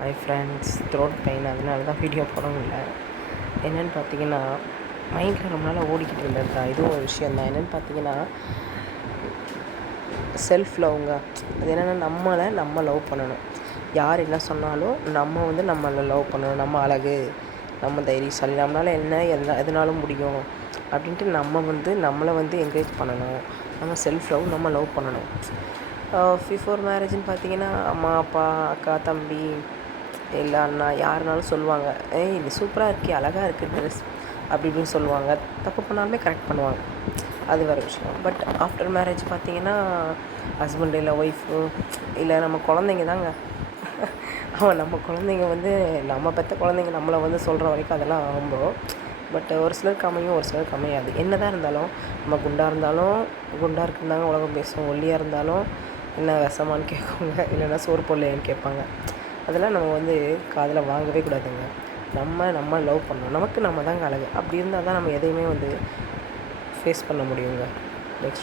Hi friends throat pain அதனால தான் video போட முடியல என்னென்னு பார்த்தீங்கன்னா மைண்டில் ரொம்ப நாளாக ஓடிக்கிட்டு இருந்தது தான் இதுவும் ஒரு விஷயம் தான் என்னென்னு பார்த்தீங்கன்னா செல்ஃப் லவ்ங்க அது என்னென்னா நம்மளை நம்ம லவ் பண்ணணும். யார் என்ன சொன்னாலும் நம்ம வந்து நம்மளை லவ் பண்ணணும். நம்ம அழகு நம்ம தைரியசாலி நம்மளால் என்ன எதனால் எதனாலும் முடியும் அப்படின்ட்டு நம்ம வந்து நம்மளை வந்து என்கரேஜ் பண்ணணும். நம்ம செல்ஃப் லவ் நம்ம லவ் பண்ணணும். பிஃபோர் மேரேஜ்னு பார்த்தீங்கன்னா அம்மா அப்பா அக்கா தம்பி இல்லை அண்ணா யாருனாலும் சொல்லுவாங்க. ஏய் இது சூப்பராக இருக்கே அழகாக இருக்குது ட்ரெஸ் அப்படி இப்படின்னு சொல்லுவாங்க. தப்பு பண்ணாலுமே கரெக்ட் பண்ணுவாங்க. அது வேறு விஷயம். பட் ஆஃப்டர் மேரேஜ் பார்த்தீங்கன்னா ஹஸ்பண்ட் இல்லை ஒய்ஃபு இல்லை நம்ம குழந்தைங்க தாங்க. அவன் நம்ம குழந்தைங்க வந்து நம்ம பெற்ற குழந்தைங்க நம்மளை வந்து சொல்கிற வரைக்கும் அதெல்லாம் ஆகும் பட் ஒரு சிலருக்கு அமையும் ஒரு சிலருக்கு அமையாது. என்ன தான் இருந்தாலும் நம்ம குண்டாக இருந்தாலும் குண்டாக இருக்குந்தாங்க உலகம் பேசும் ஒல்லியாக இருந்தாலும் என்ன விஷமான்னு கேட்குவாங்க இல்லைன்னா சோறு பொல்லையான்னு கேட்பாங்க. அதெல்லாம் நம்ம வந்து காதில் வாங்கவே கூடாதுங்க. நம்ம நம்ம லவ் பண்ணணும். நமக்கு நம்ம தாங்க அழகு. அப்படி இருந்தால் தான் நம்ம எதையுமே வந்து ஃபேஸ் பண்ண முடியுங்க. நெக்ஸ்ட்